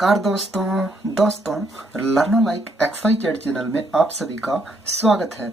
नमस्कार दोस्तों लर्नो like XYZ channel में आप सभी का स्वागत है।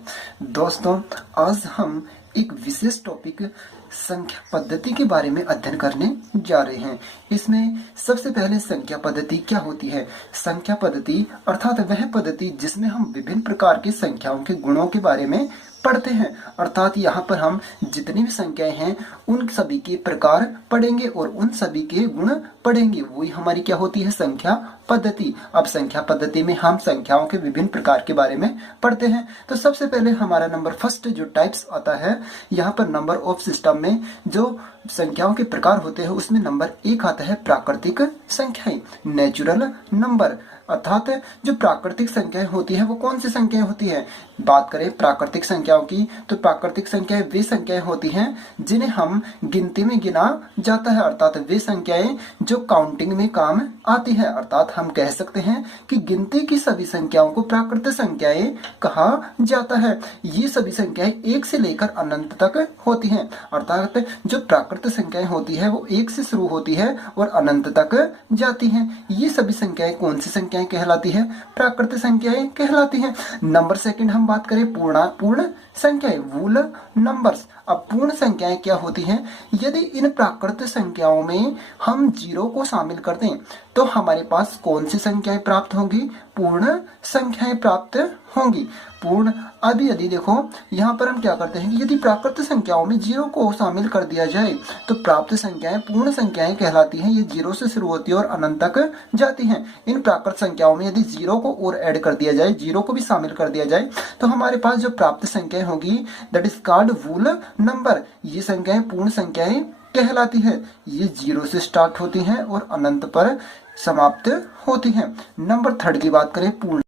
दोस्तों, आज हम एक विशेष टॉपिक संख्या पद्धति के बारे में अध्ययन करने जा रहे हैं। इसमें सबसे पहले संख्या पद्धति क्या होती है। संख्या पद्धति अर्थात वह पद्धति जिसमें हम विभिन्न प्रकार की संख्याओं के गुणों के बारे में पढ़ते हैं। अर्थात यहाँ पर हम जितनी भी संख्याएं हैं उन सभी के प्रकार पढ़ेंगे और उन सभी के गुण पढ़ेंगे। वही हमारी क्या होती है, संख्या पद्धति। अब संख्या पद्धति में हम संख्याओं के विभिन्न प्रकार के बारे में पढ़ते हैं। तो सबसे पहले हमारा नंबर फर्स्ट जो टाइप्स आता है, यहाँ पर नंबर ऑफ सिस्टम में जो संख्याओं के प्रकार होते हैं उसमें नंबर एक आता है प्राकृतिक संख्याएं, नेचुरल नंबर। अर्थात जो प्राकृतिक संख्याएं होती है वो कौन सी संख्याएं होती है। बात करें प्राकृतिक संख्याओं की तो प्राकृतिक संख्याएं वे संख्याएं होती हैं जिन्हें हम गिनती में गिना जाता है। अर्थात वे संख्याएं जो काउंटिंग में काम आती है। अर्थात हम कह सकते हैं कि गिनती की सभी संख्याओं को प्राकृतिक संख्याएं कहा जाता है। ये सभी संख्याएं एक से लेकर अनंत तक होती हैं। अर्थात जो प्राकृतिक संख्याएं होती है वो एक से शुरू होती है और अनंत तक जाती हैं। ये सभी संख्याएं कौन सी संख्याएं कहलाती है, प्राकृतिक संख्याएं कहलाती हैं। नंबर सेकंड हम बात करें पूर्ण संख्याएं, वूल नंबर्स। अब पूर्ण संख्याएं क्या होती हैं, यदि इन प्राकृतिक संख्याओं में हम जीरो को शामिल कर दें तो हमारे पास कौन सी संख्याएं प्राप्त होंगी, पूर्ण संख्याएं प्राप्त होंगी। पूर्ण अब यदि देखो यहाँ पर हम क्या करते हैं कि यदि प्राकृतिक संख्याओं में जीरो को शामिल कर दिया जाए तो प्राप्त संख्याएं पूर्ण संख्याएं कहलाती हैं। ये जीरो से शुरू होती है और अनंत तक जाती हैं। इन प्राकृतिक संख्याओं में यदि जीरो को और ऐड कर दिया जाए, जीरो को भी शामिल कर दिया जाए तो हमारे पास जो प्राप्त संख्याएं होगी that is called wool number. ये संख्याएं पूर्ण संख्याएं कहलाती है। ये जीरो से स्टार्ट होती हैं और अनंत पर समाप्त होती हैं। नंबर थर्ड की बात करें, पूर्ण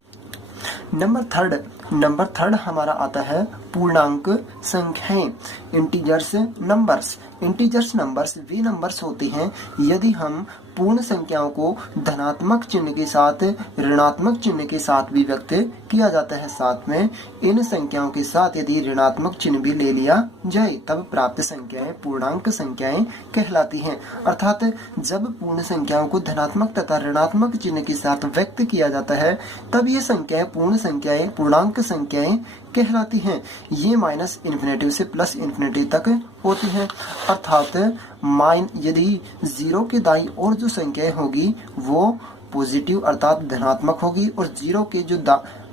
नंबर थर्ड हमारा आता है पूर्णांक संख्याएं, इंटीजर्स नंबर्स वे नंबर्स होते हैं यदि हम पूर्ण संख्याओं को धनात्मक चिन्ह के साथ ऋणात्मक चिन्ह के साथ भी व्यक्त किया जाता है। साथ में इन संख्याओं के साथ यदि ऋणात्मक चिन्ह भी ले लिया जाए तब प्राप्त संख्याएं पूर्णांक संख्याएं कहलाती हैं। अर्थात जब पूर्ण संख्याओं को धनात्मक तथा ऋणात्मक चिन्ह के साथ व्यक्त किया जाता है तब ये संख्याएं पूर्ण संख्याएं पूर्णांक संख्याएं कहलाती हैं। ये माइनस इन्फिनिटी से प्लस इन्फिनिटी तक होती हैं। अर्थात यदि जीरो के दाईं ओर जो संख्याएं होगी वो पॉजिटिव अर्थात धनात्मक होगी और जीरो के जो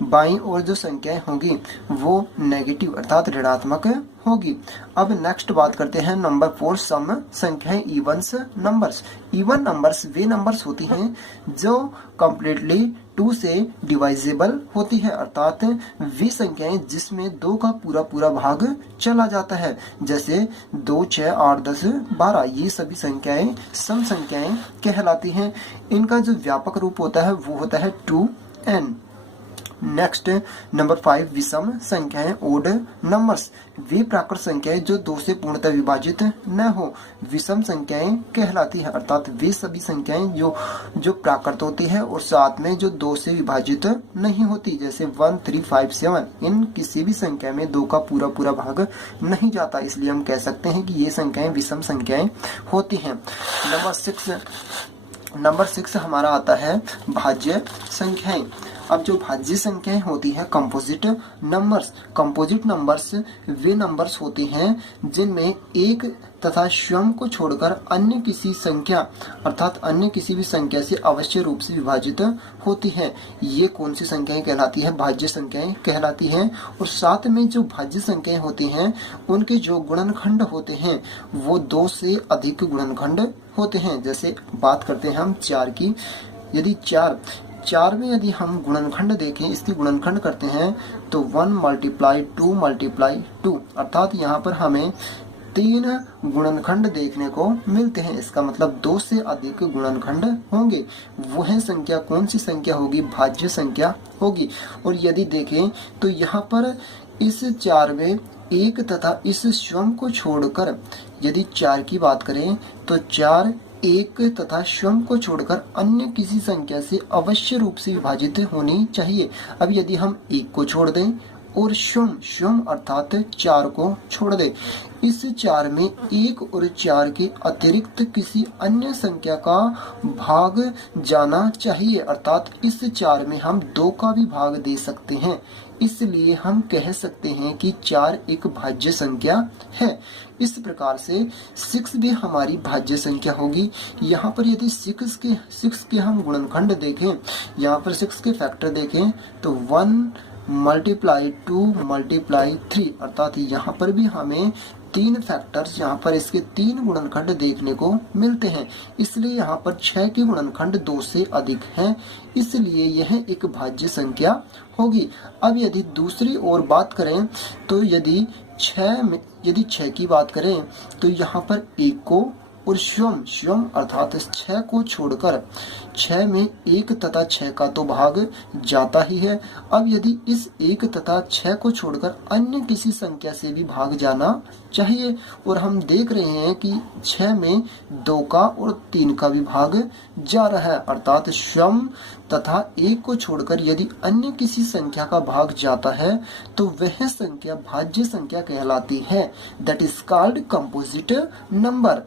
बाईं ओर जो संख्याएं होगी वो नेगेटिव अर्थात ऋणात्मक होगी। अब नेक्स्ट बात करते हैं नंबर फोर, सम संख्याएं, इवन नंबर्स वे नंबर्स होती हैं जो कम्प्लीटली 2 से डिवाइजेबल होती है। अर्थात वे संख्याएं जिसमें 2 का पूरा भाग चला जाता है, जैसे 2, 6, 8, 10, 12। ये सभी संख्याएं सम संख्याएं कहलाती हैं। इनका जो व्यापक रूप होता है वो होता है 2n। नेक्स्ट नंबर 5, विषम संख्याएं, ओड नंबर्स वे प्राकृत संख्याएं जो 2 से पूर्णतः विभाजित न हो, विषम संख्याएं कहलाती है। अर्थात वे सभी संख्याएं जो प्राकृत होती है और साथ में जो 2 से विभाजित नहीं होती, जैसे 1, 3, 5, 7। इन किसी भी संख्या में 2 का पूरा भाग नहीं जाता, इसलिए हम कह सकते हैं कि ये संख्याएं विषम संख्याएं होती हैं। नंबर 6 हमारा आता है भाज्य संख्याएं। अब जो भाज्य संख्याएं होती हैं, कंपोजिट नंबर्स वे नंबर्स होते हैं जिनमें एक तथा स्वयं को छोड़कर अन्य किसी संख्या अर्थात अन्य किसी भी संख्या से अवश्य रूप से विभाजित होती है। ये कौन सी संख्याएं कहलाती है, भाज्य संख्याएं कहलाती हैं। और साथ में जो भाज्य संख्याएं होती हैं उनके जो गुणनखंड होते हैं वो 2 से अधिक गुणनखंड होते हैं। जैसे बात करते हैं हम 4 की, यदि 4 में यदि हम गुणनखंड देखें, इसकी गुणनखंड करते हैं तो 1 × 2 × 2 अर्थात यहाँ पर हमें 3 गुणनखंड देखने को मिलते हैं। इसका मतलब 2 से अधिक गुणनखंड होंगे। वह संख्या कौन सी संख्या होगी, भाज्य संख्या होगी। और यदि देखें तो यहाँ पर इस 4 में एक तथा इस स्वयं को छोड़कर यदि 4 की बात करें तो 4 एक तथा स्वयं को छोड़कर अन्य किसी संख्या से अवश्य रूप से विभाजित होनी चाहिए। अब यदि हम 1 को छोड़ दें और स्वम अर्थात 4 को छोड़ दे। इस 4 में 1 और 4 के अतिरिक्त किसी अन्य संख्या का भाग जाना चाहिए, अर्थात इस 4 में हम 2 का भी भाग दे सकते हैं, इसलिए हम कह सकते हैं कि 4 एक भाज्य संख्या है। इस प्रकार से 6 भी हमारी भाज्य संख्या होगी। यहाँ पर यदि 6 के हम गुणनखंड देखें, यहाँ पर 6 के फैक्टर देखें तो 1 मल्टीप्लाई 2 मल्टीप्लाई 3, अर्थात यहाँ पर भी हमें 3 फैक्टर्स, यहाँ पर इसके 3 गुणनखंड देखने को मिलते हैं, इसलिए यहाँ पर 6 के गुणनखंड 2 से अधिक हैं, इसलिए यह एक भाज्य संख्या होगी। अब यदि दूसरी ओर बात करें तो यदि 6 की बात करें तो यहाँ पर 1 को और स्वम अर्थात 6 को छोड़कर 6 में 1 तथा 6 का तो भाग जाता ही है। अब यदि इस 1 तथा 6 को छोड़कर अन्य किसी संख्या से भी भाग जाना चाहिए, और हम देख रहे हैं कि 6 में 2 का और 3 का भी भाग जा रहा है, अर्थात स्वम तथा 1 को छोड़कर यदि अन्य किसी संख्या का भाग जाता है तो वह संख्या भाज्य संख्या कहलाती है, that is called composite number.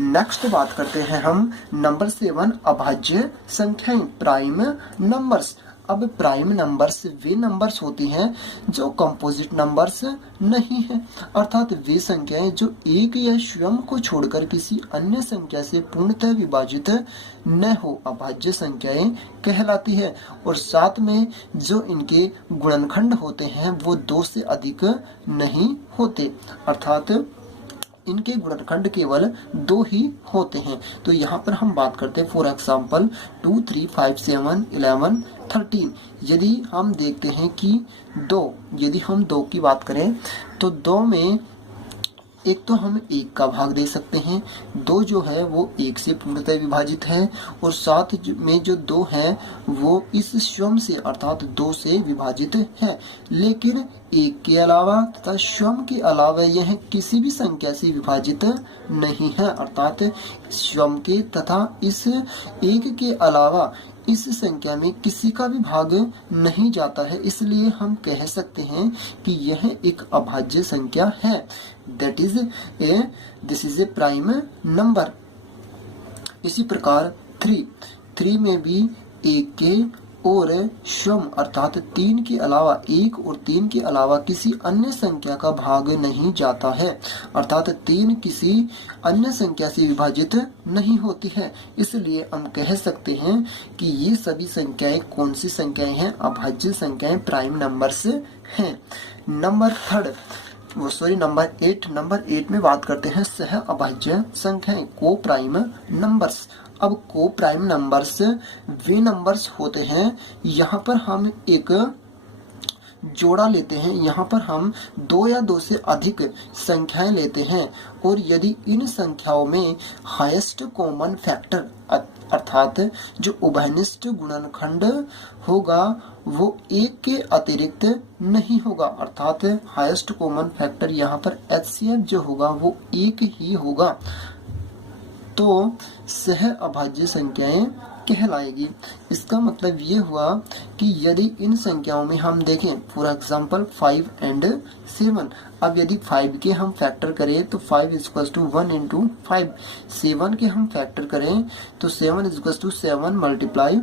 Next बात करते हैं हम नंबर 7 अभाज्य संख्याएं, प्राइम नंबर्स। अब प्राइम नंबर्स वे नंबर्स होती हैं जो कंपोजिट नंबर्स नहीं है, अर्थात वे संख्याएं जो 1 या स्वयं को छोड़कर किसी अन्य संख्या से पूर्णतः विभाजित न हो, अभाज्य संख्याएं कहलाती है। और साथ में जो इनके गुणनखंड होते हैं वो 2 से अधिक नहीं होते, अर्थात इनके गुणनखंड केवल 2 ही होते हैं। तो यहाँ पर हम बात करते हैं फॉर एग्जाम्पल 2, 3, 5, 7, 11, 13। यदि हम देखते हैं कि 2, यदि हम 2 की बात करें तो 2 में एक तो हम 1 का भाग दे सकते हैं, 2 जो है वो 1 से पूर्णतः विभाजित है, और साथ में जो 2 है वो इस स्वयं से अर्थात 2 से विभाजित है। लेकिन 1 के अलावा तथा स्वयं के अलावा यह किसी भी संख्या से विभाजित नहीं है, अर्थात स्वयं के तथा इस 1 के अलावा इस संख्या में किसी का भी भाग नहीं जाता है, इसलिए हम कह सकते हैं कि यह एक अभाज्य संख्या है, that is this is a prime number. इसी प्रकार 3 में भी 1 के और स्वयं अर्थात 3 के अलावा 1 और 3 के अलावा किसी अन्य संख्या का भाग नहीं जाता है, अर्थात 3 किसी अन्य संख्या से विभाजित नहीं होती है, इसलिए हम कह सकते हैं कि ये सभी संख्याएं कौन सी संख्याएं हैं, अभाज्य संख्याएं, प्राइम नंबर्स हैं। नंबर 8 में बात करते हैं सह अभाज्य संख्याएं, को प्राइम नंबर्स। अब को प्राइम नंबर्स वे नंबर्स होते हैं, यहाँ पर हम एक जोड़ा लेते हैं, यहाँ पर हम 2 या 2 से अधिक संख्याएं लेते हैं, और यदि इन संख्याओं में हाईएस्ट कॉमन फैक्टर अर्थात जो उभयनिष्ठ गुणनखंड होगा वो 1 के अतिरिक्त नहीं होगा, अर्थात हाईएस्ट कॉमन फैक्टर यहाँ पर HCF जो होगा वो 1 ही होगा, तो सह अभाज्य संख्याएं कहलाएगी। इसका मतलब ये हुआ कि यदि इन संख्याओं में हम देखें फॉर एग्जांपल 5 and 7, अब यदि 5 के हम फैक्टर करें तो 5 = 1 × 5, 7 के हम फैक्टर करें तो 7 = 7 ×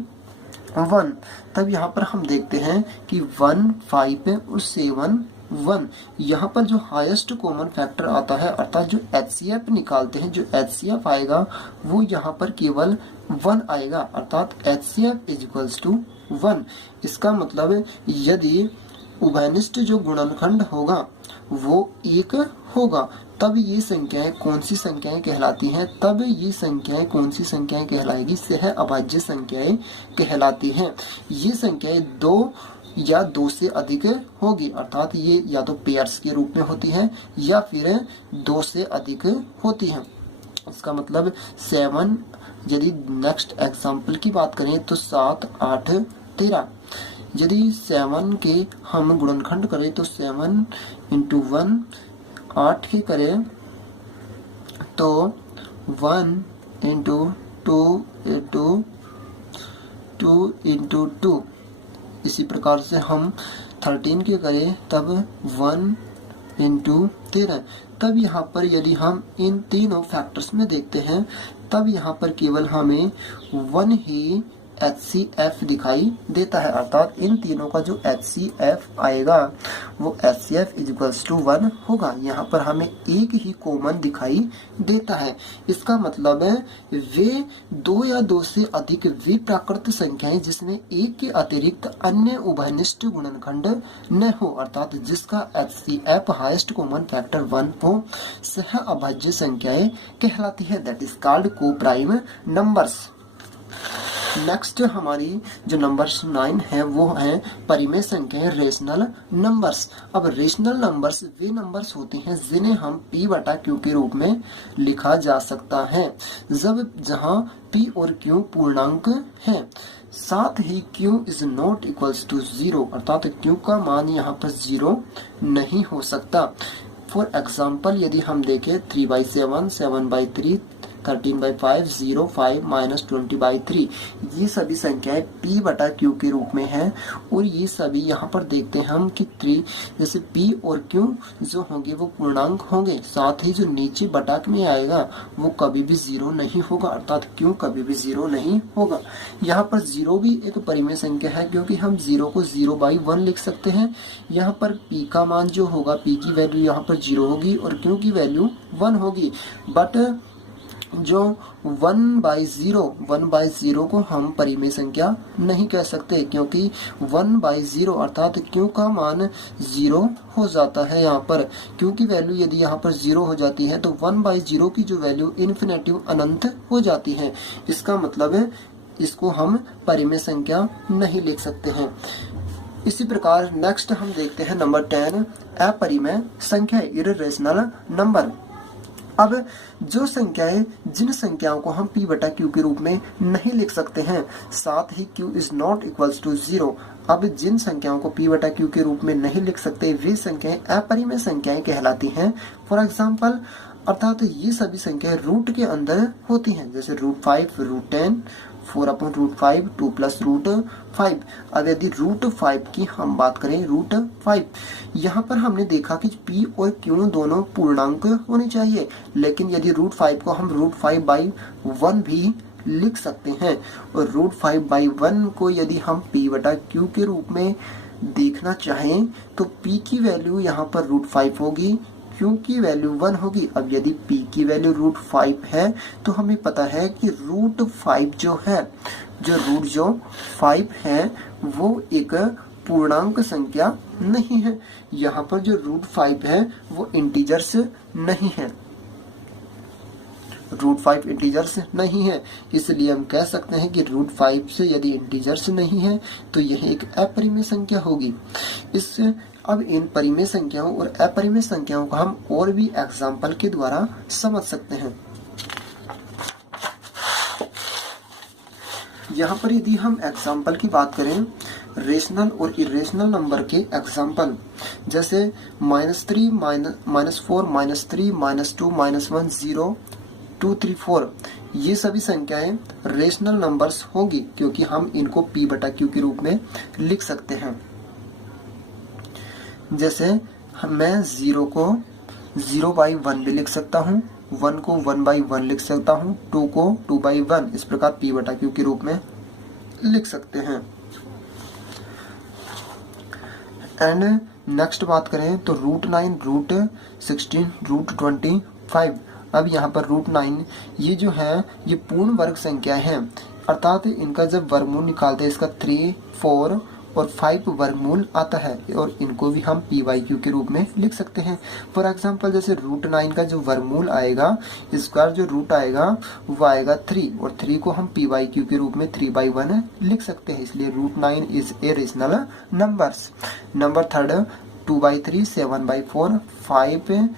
1, तब यहाँ पर हम देखते हैं कि 1 5 और 7 1, यहाँ पर जो हाईएस्ट कॉमन फैक्टर आता है अर्थात जो HCF निकालते हैं, जो HCF आएगा वो यहाँ पर केवल 1 आएगा, अर्थात HCF = 1। इसका मतलब यदि उभयनिष्ठ जो गुणनखंड होगा वो 1 होगा, तब ये संख्याएं कौन सी संख्याएं कहलाती हैं, तब ये संख्याएं कौन सी संख्याएं कहलाएगी, सह अभाज्य संख्याएं कहलाती हैं। ये संख्याएं 2 या 2 से अधिक होगी, अर्थात ये या तो पेयर्स के रूप में होती है या फिर 2 से अधिक होती है। इसका मतलब 7, यदि नेक्स्ट एग्जाम्पल की बात करें तो 7, 8, 13, यदि 7 के हम गुणनखंड करें तो 7 × 1, 8 के करें तो 1 × 2 × 2 इसी प्रकार से हम 13 के करें तब 1 इंटू 13। तब यहाँ पर यदि हम इन तीनों फैक्टर्स में देखते हैं तब यहाँ पर केवल हमें 1 ही HCF दिखाई देता है, अर्थात इन तीनों का जो HCF आएगा वो HCF इक्वल्स टू 1 होगा। यहाँ पर हमें एक ही कॉमन दिखाई देता है। इसका मतलब है वे दो या दो से अधिक वे प्राकृत संख्याएं जिसमें एक के अतिरिक्त अन्य उभयनिष्ठ गुणनखंड न हो, अर्थात जिसका HCF हाईएस्ट कॉमन फैक्टर 1 हो, सह अभाज्य संख्याएं कहलाती है। दैट इज कॉल्ड को प्राइम नंबर्स। नेक्स्ट हमारी जो नंबर 9 है वो है परिमेय संख्याएं, रेशनल नंबर्स। अब रेशनल नंबर्स वे नंबर्स होते हैं जिन्हें हम P बटा Q के रूप में लिखा जा सकता है जहां P और Q पूर्णांक हैं, साथ ही Q is not equals to 0, अर्थात Q का मान यहाँ पर 0 नहीं हो सकता। फॉर एग्जाम्पल यदि हम देखें 3/7, 7/3, 13/5, 0, 5, -20/3, ये सभी संख्याएं P बटा Q के रूप में हैं और ये सभी यहाँ पर देखते हैं हम कि 3 जैसे P और Q जो होंगे वो पूर्णांक होंगे, साथ ही जो नीचे बटाक में आएगा वो कभी भी 0 नहीं होगा, अर्थात Q कभी भी 0 नहीं होगा। यहाँ पर 0 भी एक परिमेय संख्या है क्योंकि हम 0 को 0/1 लिख सकते हैं। यहाँ पर P का मान जो होगा, P की वैल्यू यहाँ पर 0 होगी और Q की वैल्यू 1 होगी। बट जो 1/0 को हम परिमेय संख्या नहीं कह सकते क्योंकि 1/0 अर्थात Q का मान 0 हो जाता है। यहाँ पर Q की वैल्यू यदि यहाँ पर 0 हो जाती है तो 1/0 की जो वैल्यू इन्फिनेटिव अनंत हो जाती है। इसका मतलब है इसको हम परिमेय संख्या नहीं लिख सकते हैं। इसी प्रकार नेक्स्ट हम देखते हैं नंबर 10 अपरिमेय संख्या, इर्रेशनल नंबर। अब जो संख्याएं जिन संख्याओं को हम P बटा Q के रूप में नहीं लिख सकते हैं, साथ ही Q is not equals to 0, अब जिन संख्याओं को P बटा Q के रूप में नहीं लिख सकते वे संख्याएं अपरिमेय संख्याएं कहलाती हैं। फॉर एग्जाम्पल अर्थात ये सभी संख्याएं रूट के अंदर होती हैं, जैसे √5, √10, 4/√5, 2 + √5। अब यदि √5 की हम बात करें, √5 यहाँ पर हमने देखा कि P और Q दोनों पूर्णांक होने चाहिए, लेकिन यदि √5 को हम √5/1 भी लिख सकते हैं और √5/1 को यदि हम P बटा Q के रूप में देखना चाहें तो P की वैल्यू यहाँ पर √5 होगी, Q की वैल्यू 1 होगी। अब यदि P की वैल्यू √5 है तो हमें पता है कि √5 जो है, जो √5 है वो एक पूर्णांक संख्या नहीं है। यहाँ पर जो √5 है वो इंटीजर्स नहीं है, √5 इंटीजर्स नहीं है, इसलिए हम कह सकते हैं कि √5 से यदि इंटीजर्स नहीं है तो यह एक अपरिमेय संख्या होगी। इससे अब इन परिमेय संख्याओं और अपरिमेय संख्याओं को हम और भी एग्जाम्पल के द्वारा समझ सकते हैं। यहाँ पर यदि हम एग्जाम्पल की बात करें, रेशनल और इरेशनल नंबर के एग्जाम्पल जैसे -3, -4, -3, -2, -1, 0, 2, 3, 4, ये सभी संख्याएं रेशनल नंबर्स होंगी क्योंकि हम इनको P बटा Q के रूप में लिख सकते हैं। जैसे मैं 0 को 0/1 भी लिख सकता हूँ, 1 को 1/1 लिख सकता हूँ, 2 को 2/1, इस प्रकार P बटा Q के रूप में लिख सकते हैं। एंड नेक्स्ट बात करें तो √9, √16, √25। अब यहाँ पर √9 ये जो है ये पूर्ण वर्ग संख्या है, अर्थात इनका जब वर्गमूल निकालते हैं इसका 3, 4 और 5 वर्गमूल आता है और इनको भी हम P/Q के रूप में लिख सकते हैं। फॉर एग्जांपल जैसे √9 का जो वर्गमूल आएगा, इसका जो रूट आएगा वो आएगा 3 और 3 को हम P/Q के रूप में 3/1 लिख सकते हैं, इसलिए √9 is a rational numbers. Number 3 2/3, 7/4, 5,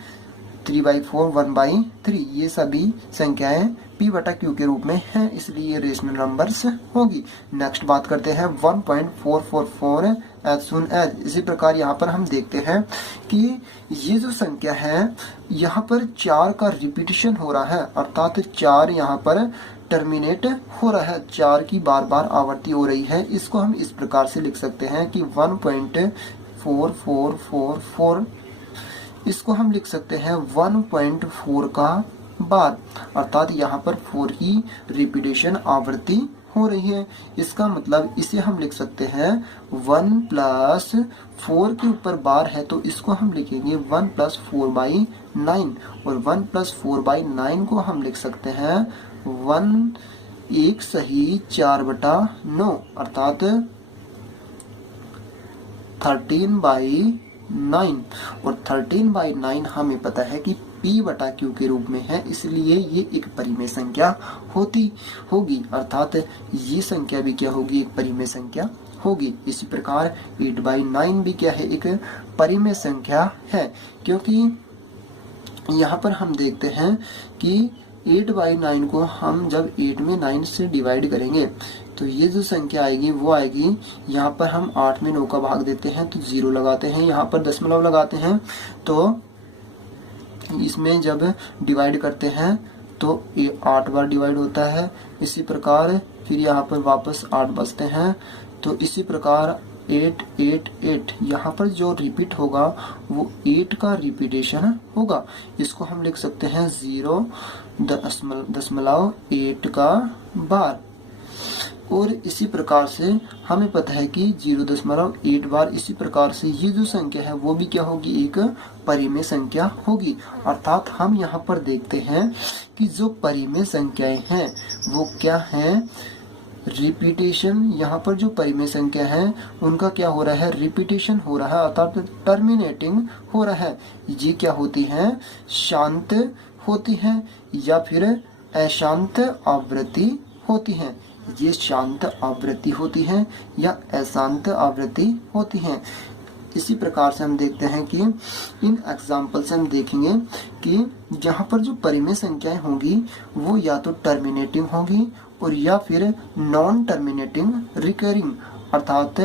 3/4, 1/3, ये सभी संख्याएं P बटा Q के रूप में हैं, इसलिए ये रेशनल नंबर्स होगी। नेक्स्ट बात करते हैं 1.444 एज सुन एज। इसी प्रकार यहाँ पर हम देखते हैं कि ये जो संख्या है यहाँ पर 4 का रिपीटिशन हो रहा है, अर्थात 4 यहाँ पर टर्मिनेट हो रहा है, 4 की बार बार आवृत्ति हो रही है। इसको हम इस प्रकार से लिख सकते हैं कि 4444, इसको हम लिख सकते हैं 1.4 का बार, अर्थात यहाँ पर 4 की रिपीटेशन आवृत्ति हो रही है। इसका मतलब इसे हम लिख सकते हैं 1 + 4 के ऊपर बार है तो इसको हम लिखेंगे 1 + 4/9, और 1 + 4/9 को हम लिख सकते हैं 1 सही 4/9, अर्थात 13/9, और 13/9 हमें पता है कि P/Q के रूप में है, इसलिए ये एक परिमेय संख्या होगी, अर्थात ये संख्या भी क्या होगी, एक परिमेय संख्या होगी। इसी प्रकार 8/9 भी क्या है, एक परिमेय संख्या है, क्योंकि यहाँ पर हम देखते हैं कि 8/9 को हम जब 8 में 9 से डिवाइड करेंगे तो ये जो संख्या आएगी वो आएगी, यहाँ पर हम 8 में 9 का भाग देते हैं तो 0 लगाते हैं, यहाँ पर दशमलव लगाते हैं, तो इसमें जब डिवाइड करते हैं तो 8 बार डिवाइड होता है। इसी प्रकार फिर यहाँ पर वापस 8 बचते हैं, तो इसी प्रकार 8 8 8 यहाँ पर जो रिपीट होगा वो 8 का रिपीटेशन होगा। इसको हम लिख सकते हैं 0.8 का बार, और इसी प्रकार से हमें पता है कि 0.8 बार, इसी प्रकार से ये जो संख्या है वो भी क्या होगी, एक परिमेय संख्या होगी। अर्थात हम यहाँ पर देखते हैं कि जो परिमेय संख्याएं हैं वो क्या हैं, रिपीटेशन, यहाँ पर जो परिमेय संख्या है उनका क्या हो रहा है, रिपीटेशन हो रहा है, अर्थात टर्मिनेटिंग हो रहा है। ये क्या होती हैं, शांत होती हैं या फिर अशांत आवृत्ति होती हैं। ये शांत आवृत्ति होती हैं या अशांत आवृत्ति होती हैं। इसी प्रकार से हम देखते हैं कि इन एग्जाम्पल से हम देखेंगे कि यहाँ पर जो परिमेय संख्याएं होंगी वो या तो टर्मिनेटिंग होगी और या फिर नॉन टर्मिनेटिंग रिकरिंग, अर्थात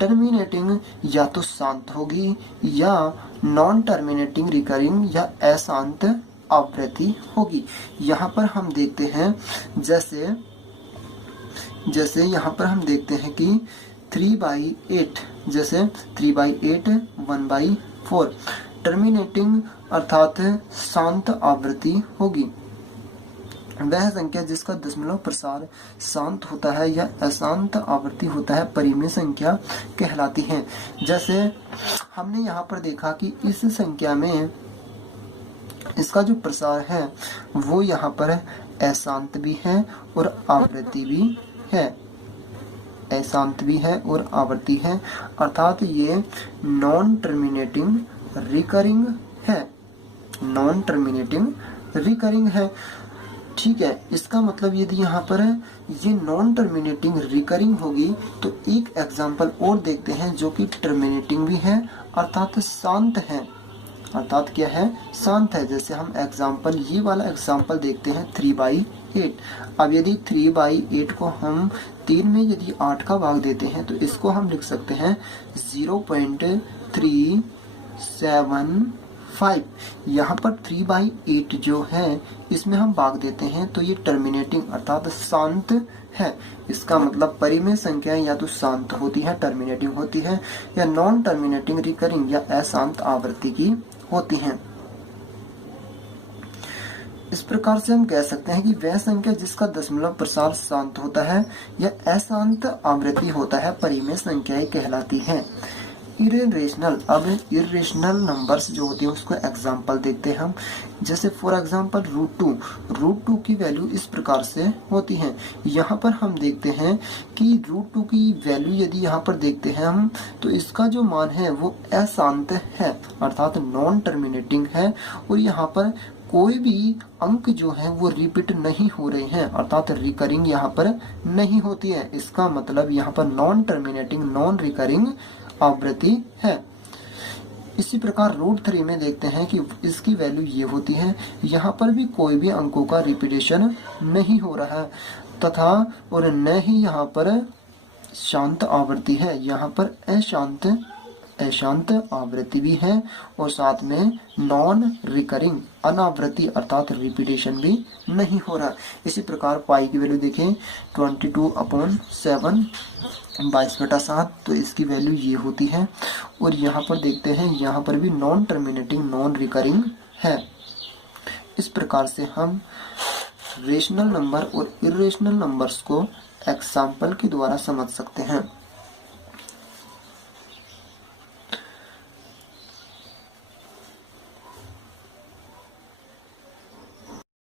टर्मिनेटिंग या तो शांत होगी या नॉन टर्मिनेटिंग रिकरिंग या अशांत आवृत्ति होगी। यहाँ पर हम देखते हैं जैसे यहाँ पर हम देखते हैं कि 3/8, जैसे 3/8 1/4 टर्मिनेटिंग अर्थात शांत आवृत्ति होगी। वह संख्या जिसका दशमलव प्रसार शांत होता है या अशांत आवृत्ति होता है परिमेय संख्या कहलाती है। जैसे हमने यहाँ पर देखा कि इस संख्या में इसका जो प्रसार है वो यहाँ पर अशांत भी है और आवृत्ति भी है, अशांत भी है और आवृत्ति है, अर्थात ये नॉन टर्मिनेटिंग रिकरिंग है, नॉन टर्मिनेटिंग रिकरिंग है। ठीक है, इसका मतलब यदि यहाँ पर ये नॉन टर्मिनेटिंग रिकरिंग होगी तो एक एग्जाम्पल और देखते हैं जो कि टर्मिनेटिंग भी है, अर्थात शांत है, अर्थात क्या है, शांत है। जैसे हम एग्जाम्पल, ये वाला एग्जाम्पल देखते हैं 3/8। अब यदि 3/8 को हम 3 में यदि 8 का भाग देते हैं तो इसको हम लिख सकते हैं 0.375। यहाँ पर 3/8 जो है इसमें हम भाग देते हैं तो ये टर्मिनेटिंग अर्थात शांत है। इसका मतलब परिमेय संख्या या तो शांत होती है, टर्मिनेटिंग होती है, या नॉन टर्मिनेटिंग रिकरिंग या अशांत आवृत्ति की होती हैं। इस प्रकार से हम कह सकते हैं कि वह संख्या जिसका दशमलव प्रसार शांत होता है या अशांत आवृत्ति होता है परिमेय संख्याएं कहलाती हैं। इरेशनल, अब इरेशनल नंबर्स जो होती है उसको एग्जांपल देखते हैं हम। जैसे फॉर एग्जांपल √2 की वैल्यू इस प्रकार से होती है। यहाँ पर हम देखते हैं कि √2 की वैल्यू यदि यहाँ पर देखते हैं हम तो इसका जो मान है वो अशांत है, अर्थात नॉन टर्मिनेटिंग है, और यहाँ पर कोई भी अंक जो है वो रिपीट नहीं हो रहे हैं, अर्थात रिकरिंग यहाँ पर नहीं होती है। इसका मतलब यहाँ पर नॉन टर्मिनेटिंग, नॉन रिकरिंग आवृत्ति है। इसी प्रकार √3 में देखते हैं कि इसकी वैल्यू ये होती है, यहाँ पर भी कोई भी अंकों का रिपीटेशन नहीं हो रहा है तथा और न ही यहाँ पर शांत आवृत्ति है, यहाँ पर अशांत अशांत आवृत्ति भी है और साथ में नॉन रिकरिंग अनावृत्ति अर्थात रिपीटेशन भी नहीं हो रहा। इसी प्रकार पाई की वैल्यू देखें 22/7 22/7, तो इसकी वैल्यू ये होती है। और यहाँ पर देखते हैं, यहाँ पर भी नॉन टर्मिनेटिंग नॉन रिकरिंग है। इस प्रकार से हम रेशनल नंबर और इरेशनल नंबर्स को एग्जाम्पल के द्वारा समझ सकते हैं।